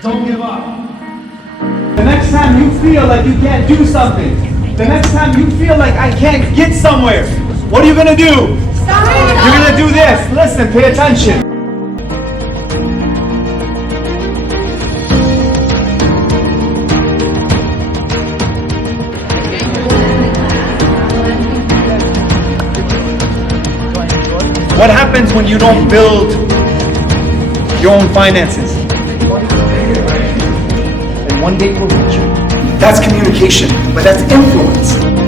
Don't give up. The next time you feel like you can't do something, the next time you feel like I can't get somewhere, what are you going to do? You're going to do this. Listen, pay attention. What happens when you don't build your own finances? And one day it will reach you. That's communication, but that's influence.